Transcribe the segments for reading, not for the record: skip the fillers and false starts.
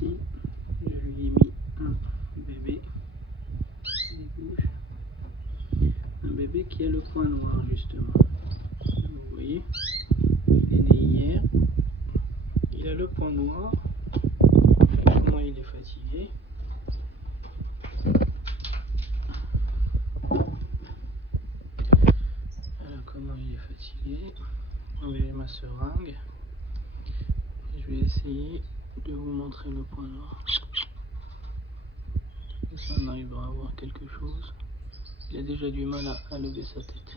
ici, je lui ai mis un bébé, un bébé qui a le point noir justement. Vous voyez, il est né hier, il a le point noir. Comment il est fatigué. Voilà comment il est fatigué. On va ma seringue. Et je vais essayer de vous montrer le point noir. Et ça, on arrivera à voir quelque chose. Il a déjà du mal à lever sa tête.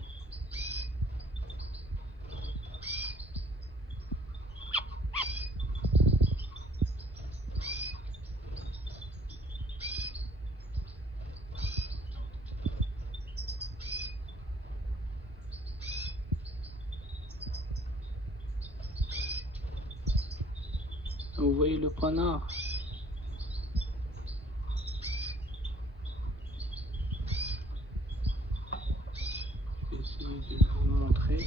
Vous voyez le point noir? Je vais essayer de vous montrer.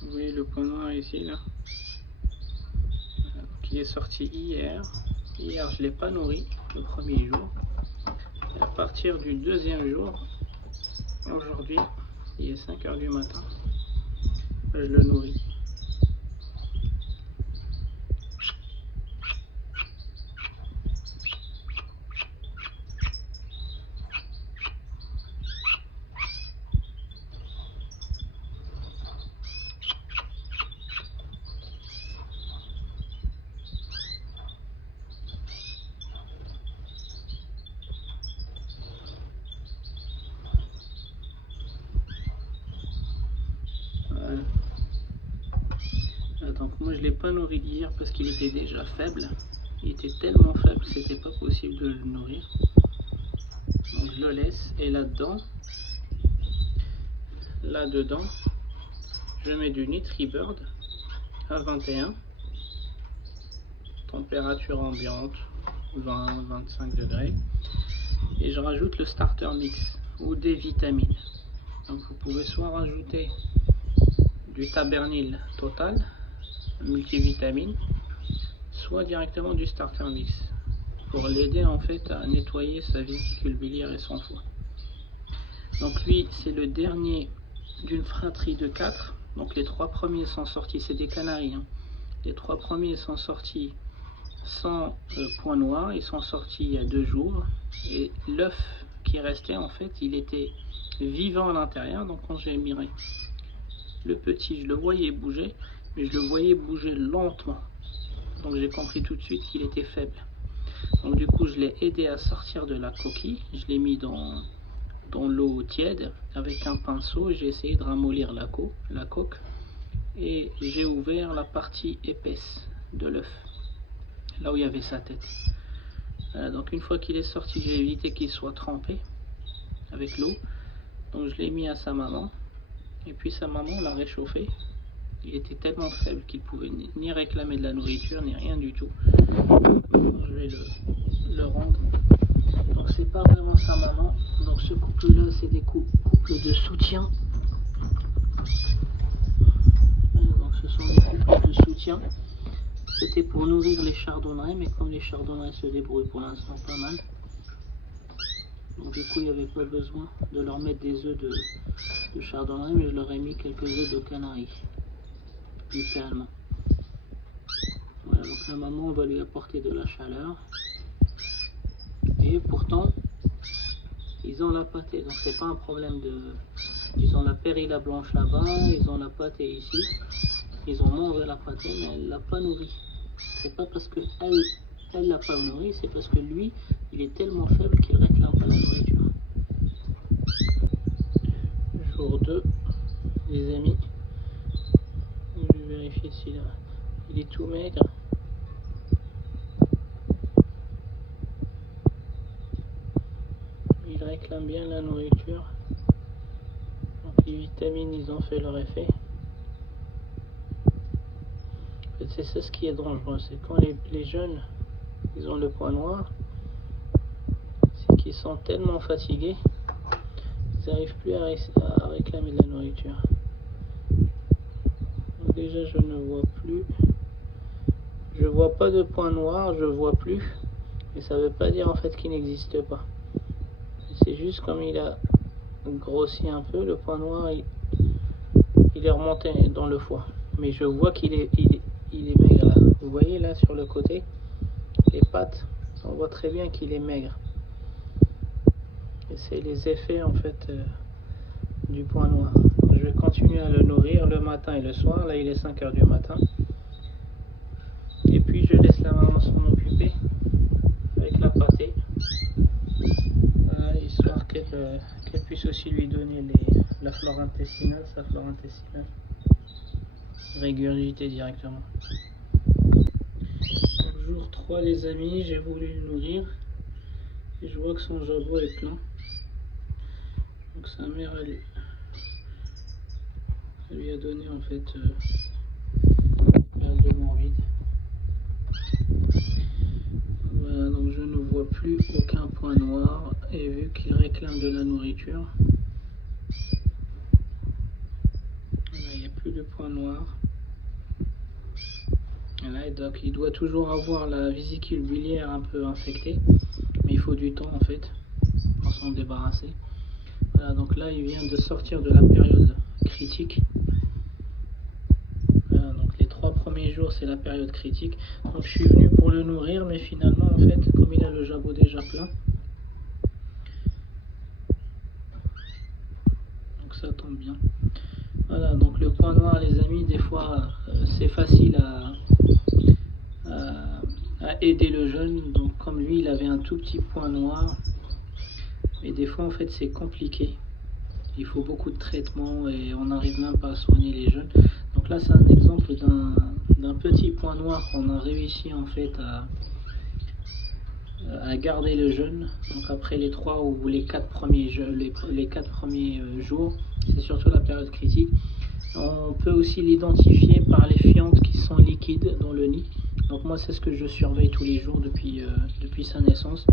Vous voyez le point noir ici là? Qui est sorti hier. Hier je ne l'ai pas nourri le premier jour. Et à partir du deuxième jour, aujourd'hui, il est 5 h du matin, je le nourris. Voilà. Donc moi je l'ai pas nourri hier parce qu'il était déjà faible. Il était tellement faible que c'était pas possible de le nourrir. Donc je le laisse et là-dedans, je mets du Nutribird à 21, température ambiante 20-25 degrés, et je rajoute le starter mix ou des vitamines. Donc vous pouvez soit rajouter du Tabernil total multivitamine, soit directement du starter mix pour l'aider en fait à nettoyer sa vésicule biliaire et son foie. Donc lui c'est le dernier d'une fratrie de 4, donc les 3 premiers sont sortis, c'est des canaris, hein. Les 3 premiers sont sortis sans point noir, ils sont sortis il y a 2 jours, et l'œuf qui restait en fait il était vivant à l'intérieur. Donc quand j'ai miré le petit, je le voyais bouger, mais je le voyais bouger lentement, donc j'ai compris tout de suite qu'il était faible. Donc du coup je l'ai aidé à sortir de la coquille, je l'ai mis dans l'eau tiède avec un pinceau, j'ai essayé de ramollir la coque, et j'ai ouvert la partie épaisse de l'œuf, là où il y avait sa tête. Voilà, donc une fois qu'il est sorti, j'ai évité qu'il soit trempé avec l'eau, donc je l'ai mis à sa maman, et puis sa maman l'a réchauffé. Il était tellement faible qu'il pouvait ni réclamer de la nourriture ni rien du tout. Je vais le rendre. Donc c'est pas vraiment sa maman, donc ce couple là c'est des couples de soutien. Voilà, donc ce sont des couples de soutien. C'était pour nourrir les chardonnerets, mais comme les chardonnerets se débrouillent pour l'instant pas mal, donc du coup il n'y avait pas besoin de leur mettre des œufs de chardonneret, mais je leur ai mis quelques œufs de canari du allemand. Voilà, donc la maman va lui apporter de la chaleur, et pourtant ils ont la pâtée, donc c'est pas un problème de... Ils ont la périlla blanche là-bas, ils ont la pâtée ici, ils ont mangé la pâtée, mais elle l'a pas nourrie. C'est pas parce que elle l'a pas nourri, c'est parce que lui il est tellement faible qu'il réclame pas la nourriture. Jour 2, les amis, je vais vérifier s'il est tout maigre. Il réclame bien la nourriture, donc les vitamines ils ont fait leur effet. En fait, c'est ça ce qui est dangereux, c'est quand les jeunes ils ont le point noir, c'est qu'ils sont tellement fatigués, ils n'arrivent plus à réclamer de la nourriture. Donc déjà déjà je ne vois plus. Je vois pas de point noir, je vois plus. Et ça veut pas dire en fait qu'il n'existe pas. C'est juste comme il a grossi un peu, le point noir il est remonté dans le foie. Mais je vois qu'il est, il est maigre là. Vous voyez là sur le côté, les pattes, on voit très bien qu'il est maigre. Et c'est les effets en fait du point noir. Je vais continuer à le nourrir le matin et le soir. Là il est 5 h du matin. Et puis je laisse la maman s'en occuper avec la pâtée. Voilà, histoire qu'elle puisse aussi lui donner la flore intestinale, sa flore intestinale. Régurgiter directement. Donc, jour 3 les amis, j'ai voulu le nourrir. Et je vois que son jabot est plein. Donc sa mère elle lui a donné en fait des perles de morbide. Voilà, donc je ne vois plus aucun point noir et vu qu'il réclame de la nourriture, voilà, il n'y a plus de point noir. Voilà, et donc il doit toujours avoir la vésicule biliaire un peu infectée, mais il faut du temps en fait pour s'en débarrasser. Voilà, donc là il vient de sortir de la période critique. Voilà, donc les 3 premiers jours c'est la période critique. Donc je suis venu pour le nourrir, mais finalement en fait comme il a le jabot déjà plein, donc ça tombe bien. Voilà, donc le point noir les amis, des fois c'est facile à aider le jeune. Donc comme lui il avait un tout petit point noir, mais des fois en fait c'est compliqué, il faut beaucoup de traitements et on n'arrive même pas à soigner les jeunes. Donc là c'est un exemple d'un petit point noir qu'on a réussi en fait à garder le jeune. Donc après les 3 ou les 4 premiers jours, c'est surtout la période critique. On peut aussi l'identifier par les fientes qui sont liquides dans le nid. Donc moi c'est ce que je surveille tous les jours depuis sa naissance.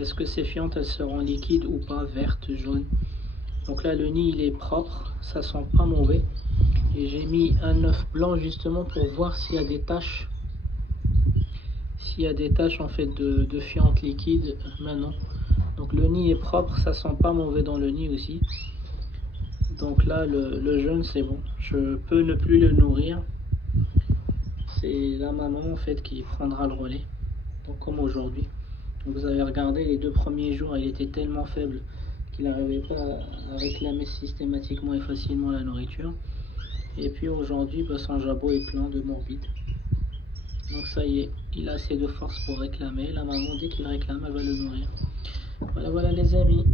Est-ce que ces fientes elles seront liquides ou pas, vertes, jaunes. Donc là le nid il est propre, ça sent pas mauvais. Et j'ai mis un œuf blanc justement pour voir s'il y a des taches. S'il y a des taches en fait de fientes liquides maintenant. Donc le nid est propre, ça sent pas mauvais dans le nid aussi. Donc là le jeune c'est bon, je peux ne plus le nourrir. C'est la maman en fait qui prendra le relais. Donc comme aujourd'hui. Vous avez regardé les 2 premiers jours, il était tellement faible qu'il n'arrivait pas à réclamer systématiquement et facilement la nourriture. Et puis aujourd'hui, bah, son jabot est plein de morbide. Donc ça y est, il a assez de force pour réclamer. La maman, dès qu'il réclame, elle va le nourrir. Voilà, voilà les amis.